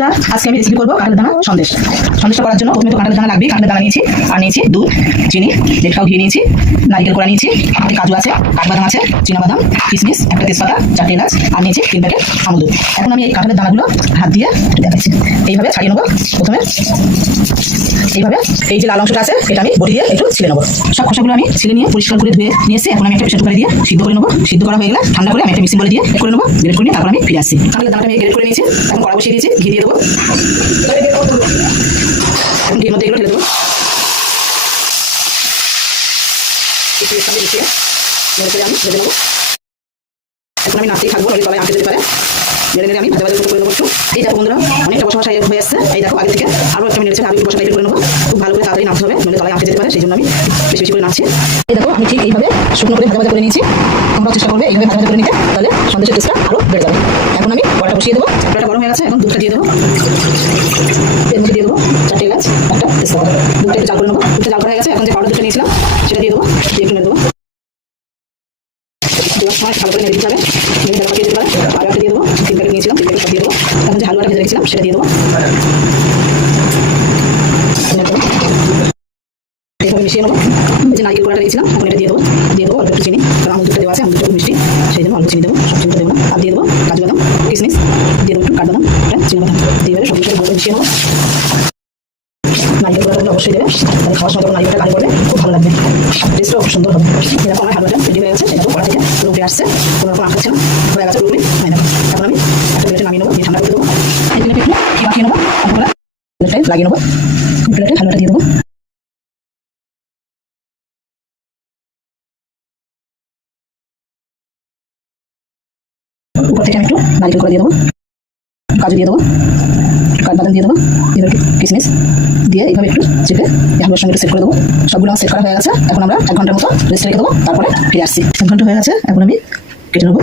বন্ধুরা, আজকে আমি রেসিপি করবো কাঁঠালের দানা সন্দেশ। সন্দেশটা করার জন্য প্রথমে তো কাঁঠালের দানা লাগবে। কাঁঠালের দানা নিয়েছি, আর নিয়েছি দুধ, চিনি, 1.5 ঘি নিয়েছি, নারকেল কোড়া নিয়েছি, কাজু আছে, কাঠবাদাম আছে, চীনাবাদাম, কিশমিশ, একটা তেজপাতা, 4টে এলাচ, আর নিয়েছি 3 প্যাকেট আমুল দুধ। এখন আমি এই কাঁঠালের দানাগুলো হাত দিয়ে দেখাচ্ছি। এইভাবে ছাড়িয়ে নেবো। প্রথমে এইভাবে এই যে লাল অংশটা আছে এটা আমি বটি দিয়ে একটু ছিলে নেবো। সব খোসাগুলো আমি ছিলে নিয়ে পরিষ্কার করে ধুয়ে নিয়ে এসে এখন আমি একটা প্রেসার কুকারে দিয়ে সিদ্ধ করে নেবো। সিদ্ধ করা হয়ে গেলে ঠান্ডা করে আমি একটা মিক্সিং বলে দিয়ে করে নেবো, গ্রেট করে নিয়ে তারপর আমি ফিরে আসছি। কাঁঠালের দানাটা আমি গ্রেট করে নিয়েছি, এখন কড়া বসিয়ে দিয়েছি, ঘি দিয়ে দেবো। এখন ঘির মধ্যে এগুলো ঢেলে দেবো। আমি ভেজে নেবো। এখন আমি নাড়তেই থাকবো, নইলে তলায় আঁকে যেতে পারে। নেড়ে নেড়ে আমি ভাজা ভাজা করে নেবো একটু। এই দেখো বন্ধুরা, অনেকটা বসা বসা হয়ে আসছে। এই দেখো আগে থেকে আরও একটা নেড়েছে, আরও একটু বসা টাইপের করে নেবো। খুব ভালো করে তাড়াতাড়ি নাড়তে হবে, নইলে তলায় আঁকে যেতে পারে। সেই জন্য আমি বেশি বেশি করে নাড়ছি। এই দেখো আমি ঠিক এইভাবে শুকনো করে ভাজা ভাজা করে নিয়েছি। তোমরাও চেষ্টা করবে এইভাবে ভাজা ভাজা করে নিতে, তাহলে সন্দেশের টেস্টটা আরও বেড়ে যাবে। এখন আমি কড়াটা বসিয়ে দেবো। কড়াটা গরম হয়ে গেছে, এখন দুধটা দিয়ে দেবো। এর মধ্যে দিয়ে দেবো 4টে এলাচ, একটা তেজপাতা। দুধটা একটু জাল করে নেবো। দুধটা জাল করা হয়ে গেছে, এখন যে পাউডার দুধটা নিয়েছিলাম সেটা দিয়ে দেবো। দিয়ে একটু নেড়ে দেবো। দেওয়ার সময় ভালো করে নেড়ে দিতে হবে, নেড়ে দেওয়া দিয়ে দিতে পারে। আর একটা দিয়ে দেবো, 3 প্যাকেট নিয়েছিলাম, 3 প্যাকেট সব দিয়ে দেবো। এখন যে হালুয়াটা ভেজে রেখেছিলাম সেটা দিয়ে দেবো। এইভাবে মিশিয়ে নেবো। যে নারকেল কোড়াটা দিয়েছিলাম এখন এটা দিয়ে দেবো। দিয়ে দেবো অল্প একটু চিনি, কারণ আমুল দুধটা দেওয়া আছে, আমুল দুধটা মিষ্টি, সেই জন্য অল্প চিনি দেবো, সব চিনিটা দেবো না। আর দিয়ে দেবো কাজু বাদাম, কিশমিশ, দিয়ে দেবো একটু কাঠবাদাম, চীনাবাদাম। এইভাবে সব কিছু ভালো মিশিয়ে নেবো। নারকেল কোড়াটা অবশ্যই দেবে, তাহলে খাওয়ার সময় যখন নারকেলটা গাড়ি করবে খুব ভালো লাগবে, টেস্টটাও খুব সুন্দর হবে। এরকম আমার হালুয়াটা রেডি হয়ে গেছে। এটা কড়া থেকে উঠে আসছে, কোনো রকম আঁকাচ্ছে না, হয়ে গেছে পুরোপুরি। এখন আমি একটা প্লেটে নামিয়ে নেবো, দিয়ে ঠান্ডা করে দেবো। এই প্লেটে একটু ঘি মাখিয়ে নেবো, তারপরে প্লেটে লাগিয়ে নেবো। প্লেটে হালুয়াটা দিয়ে দেবো। উপর থেকে আমি একটু নারকেল কোড়া দিয়ে দেবো, কাজু দিয়ে দেবো, কাঠবাদাম দিয়ে দেবো, এবার একটু কিশমিশ দিয়ে এইভাবে একটু চেপে হালুয়ার সঙ্গে সেট করে দেবো। সবগুলো সেট করা হয়ে গেছে। এখন আমরা 1 ঘন্টার মতো রেস্ট রেখে দেবো, তারপরে ফিরে আসছি। 1 ঘন্টা হয়ে গেছে, এখন আমি কেটে নেবো।